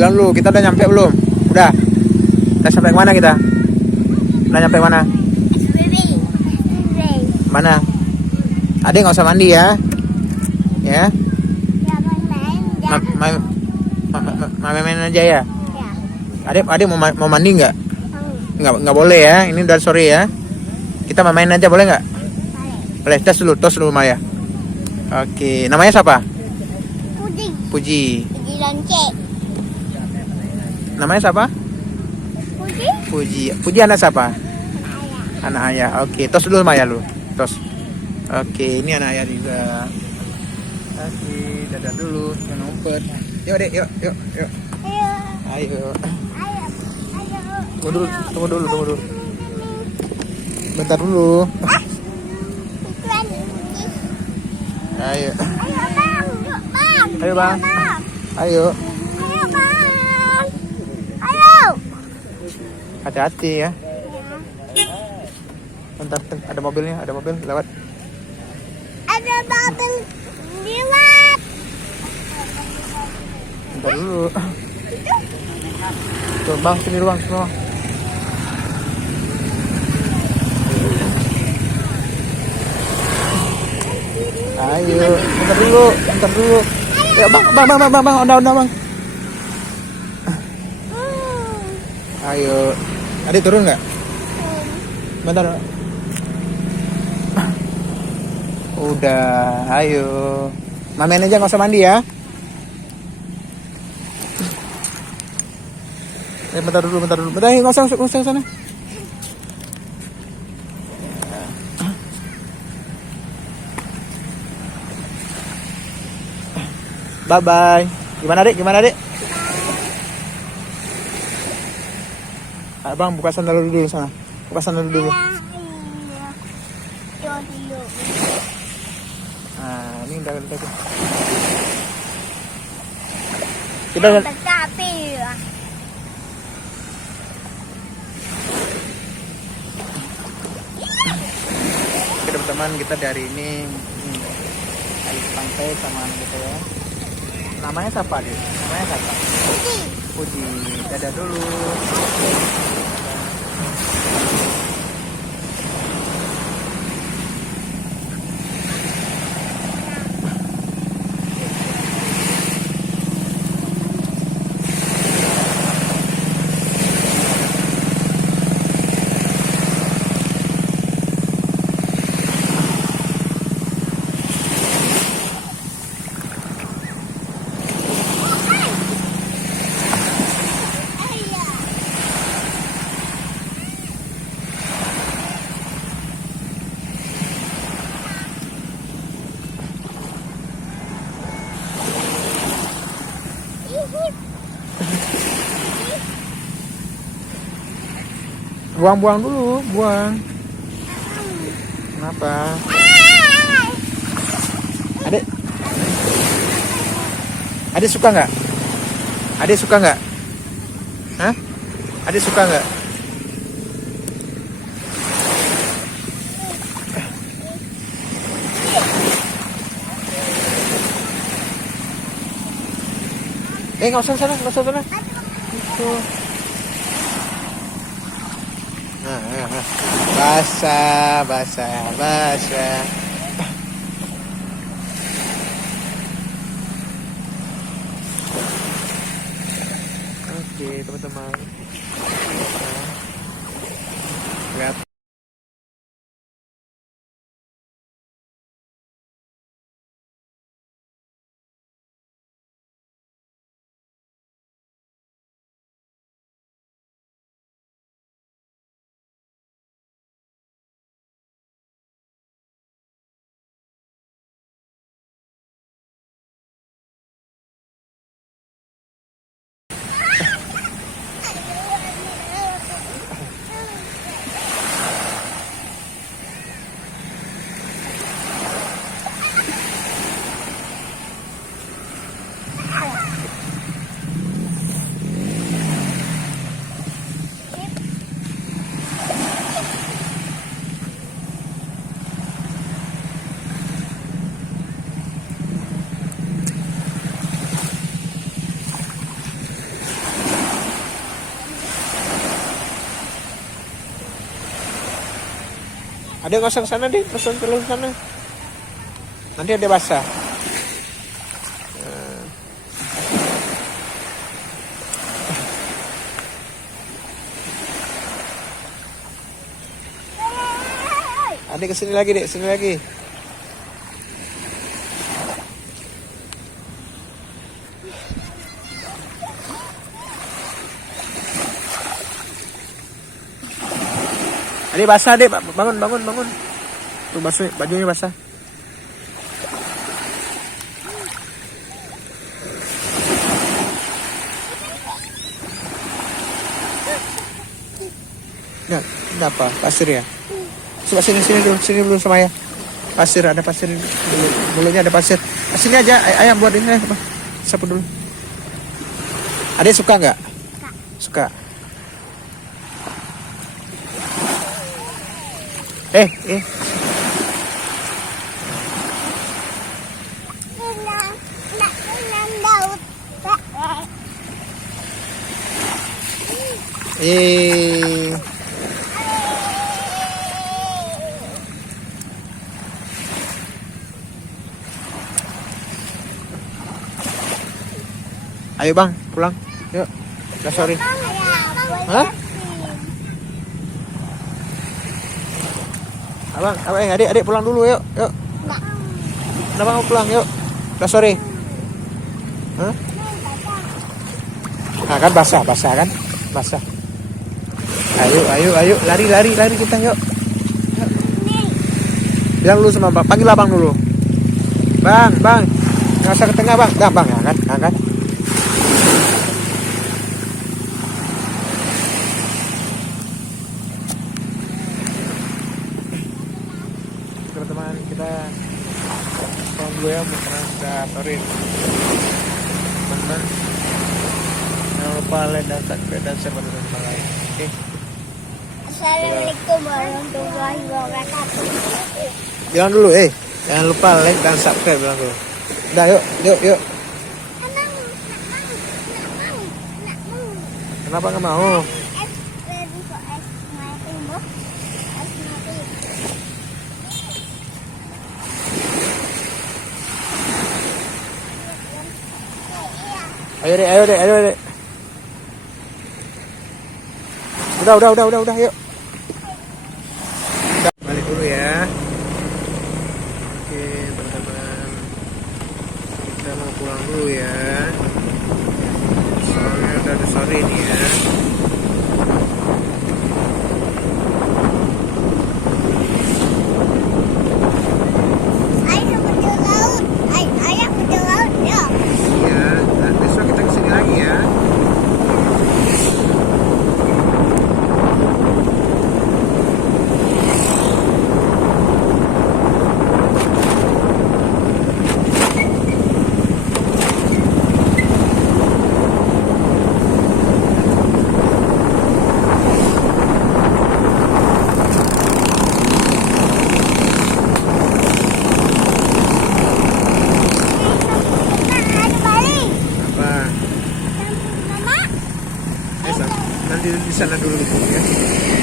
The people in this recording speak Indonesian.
Bilang dulu, kita udah nyampe belum? Udah. Udah sampai mana kita? Udah nyampe mana? Mana? Adik nggak usah mandi ya. Ya. Main aja ya. Adik mau mandi nggak? Nggak boleh ya. Ini udah sore ya. Kita main aja boleh nggak? Boleh. Tos dulu Maya. Oke. Namanya siapa? Puji. Namanya siapa? Puji anak siapa? Anak ayah. Oke. Tos dulu Maya lu. Tos. Oke. Ini anak ayah juga. Oke. Dadah dulu. Jangan ngumpet. Yuk dek. Yuk. Ayo. Tunggu dulu. Bentar dulu. Ayo. Ayo bang. Ayo. Hati-hati ya. Bentar, ada mobil lewat. Ada mobil lewat. Bentar dulu. Tuh bang, sini bang. Ayo, bentar dulu. Ya bang, udah bang. Ayo, adik turun nggak? Bentar. Udah, ayo. Main aja nggak usah mandi ya. Bentar dulu. Bentar, nggak usah sana. Bye. Gimana dek? Bang, buka sandal dulu sana. Nah, ini udah. Kita teman-teman kita dari ini dari pantai sama gitu ya. Namanya siapa deh? Puji. Dadah dulu. Buang dulu. Kenapa? Adik suka nggak? Hah? Adik suka nggak? Nggak usah sana. Tuh. Basah. Oke, teman-teman. Lihat. Ada nggak usah ke sana deh, pesan telur sana. Nanti ada basah. Adik kesini lagi dek, sini lagi. Adik basah dek, bangun. Tuh bajunya basah. Nggak, apa? Pasir ya? Coba sini dulu sama ayah. Pasir, ada pasir dulu. Mulutnya ada pasir. Sini aja, ayah buat ini. Sapu dulu. Adik suka nggak? Suka. Eh. Ayo bang, pulang. Yuk. Udah sorry. Hah? Adik pulang dulu yuk. Kenapa mau pulang yuk? Udah sorry. Hah? Nah kan basah kan? Basah. Ayo, lari kita yuk. Bilang dulu sama bang, panggil abang dulu. Bang, nggak usah ke tengah bang. Dah bang, angkat. Teman-teman kita pulang dulu ya, karena sudah sore. Teman-teman, jangan lupa like dan subscribe dan share pada teman lain. Oke. Assalamualaikum warahmatullahi wabarakatuh. Bilang dulu, jangan lupa like dan subscribe, bilang dulu. Udah, yuk. Kenapa nggak mau? Ayo dek. Udah, yuk. Balik dulu ya. Oke, teman-teman. Kita mau pulang dulu ya. Soalnya udah ada sore nih ya. Ayah ke laut ya. Iya, dan besok kita kesini lagi ya. Apa? Nanti di sana dulu ya.